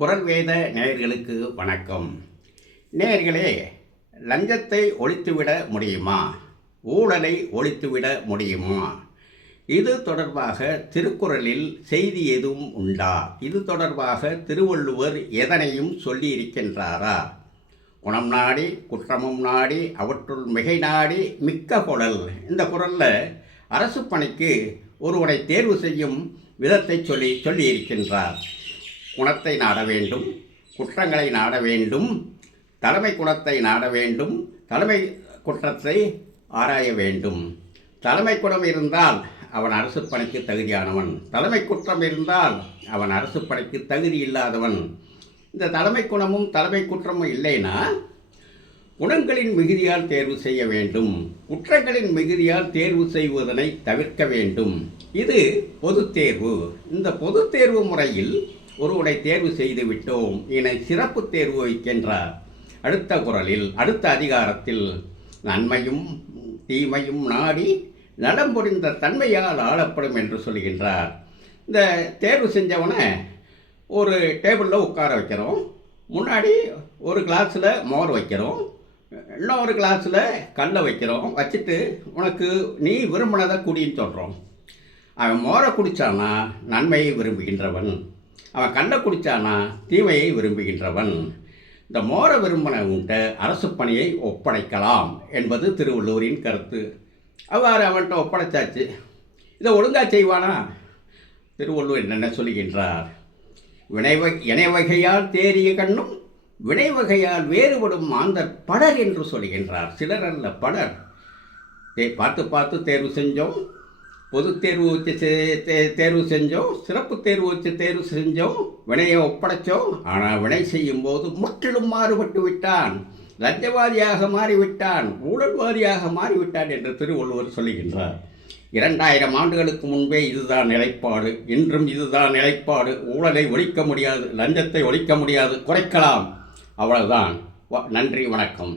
குரல் வேத நேயர்களுக்கு வணக்கம். நேயர்களே, லஞ்சத்தை ஒழித்துவிட முடியுமா? ஊழலை ஒழித்துவிட முடியுமா? இது தொடர்பாக திருக்குறளில் செய்தி எதுவும் உண்டா? இது தொடர்பாக திருவள்ளுவர் எதனையும் சொல்லியிருக்கின்றாரா? குணம் நாடி குற்றமும் நாடி அவற்றுள் மிகை நாடி மிக்க குழல். இந்த குறளில் அரசு பணிக்கு ஒருவனை தேர்வு செய்யும் விதத்தை சொல்லியிருக்கின்றார். குணத்தை நாட வேண்டும், குற்றங்களை நாட வேண்டும், தலைமை குணத்தை நாட வேண்டும், தலைமை குற்றத்தை ஆராய வேண்டும். தலைமை குணம் இருந்தால் அவன் அரசு பணிக்கு தகுதியானவன், தலைமை குற்றம் இருந்தால் அவன் அரசு பணிக்கு தகுதி இல்லாதவன். இந்த தலைமை குணமும் தலைமை குற்றமும் இல்லைன்னா குணங்களின் மிகுதியால் தேர்வு செய்ய வேண்டும், குற்றங்களின் மிகுதியால் தேர்வு செய்வதனை தவிர்க்க வேண்டும். இது பொது தேர்வு. இந்த பொது தேர்வு முறையில் ஒருவனை தேர்வு செய்து விட்டோம், இதனை சிறப்பு தேர்வு வைக்கின்றார். அடுத்த குறளில் அடுத்த அதிகாரத்தில் நன்மையும் தீமையும் நாடி நலம் புரிந்த தன்மையால் ஆளப்படும் என்று சொல்கின்றார். இந்த தேர்வு செஞ்சவனை ஒரு டேபிளில் உட்கார வைக்கிறோம், முன்னாடி ஒரு கிளாஸில் மோர் வைக்கிறோம், இன்னொரு கிளாஸில் கல்லை வைக்கிறோம், வச்சுட்டு உனக்கு நீ விரும்பினதை குடின்னு சொல்கிறோம். அவன் மோரை குடித்தானா நன்மையை விரும்புகின்றவன், அவன் கல்லை குடித்தானா தீமையை விரும்புகின்றவன். இந்த மோரை விரும்பினவன்கிட்ட அரசு பணியை ஒப்படைக்கலாம் என்பது திருவள்ளுவரின் கருத்து. அவ்வாறு அவன்கிட்ட ஒப்படைச்சாச்சு, இதை ஒழுங்காக செய்வானா? திருவள்ளுவர் என்னென்ன சொல்லுகின்றார்? இணைவகையால் தேறிய கண்ணும் வினைவகையால் வேறுபடும் மாந்தர் படர் என்று சொல்கின்றார். சிலர் அல்ல, படர். பார்த்து பார்த்து தேர்வு செஞ்சோம், பொது தேர்வு வச்சு தேர்வு செஞ்சோம், சிறப்பு தேர்வு வச்சு தேர்வு செஞ்சோம், வினையை ஒப்படைச்சோம். ஆனால் வினை செய்யும் போது முற்றிலும் மாறுபட்டு விட்டான், லஞ்சவாதியாக மாறிவிட்டான், ஊழல்வாதியாக மாறிவிட்டான் என்று திருவள்ளுவர் சொல்லுகின்றார். 2000 ஆண்டுகளுக்கு முன்பே இதுதான் நிலைப்பாடு, இன்றும் இதுதான் நிலைப்பாடு. ஊழலை ஒழிக்க முடியாது, லஞ்சத்தை ஒழிக்க முடியாது, குறைக்கலாம், அவ்வளவுதான். நன்றி, வணக்கம்.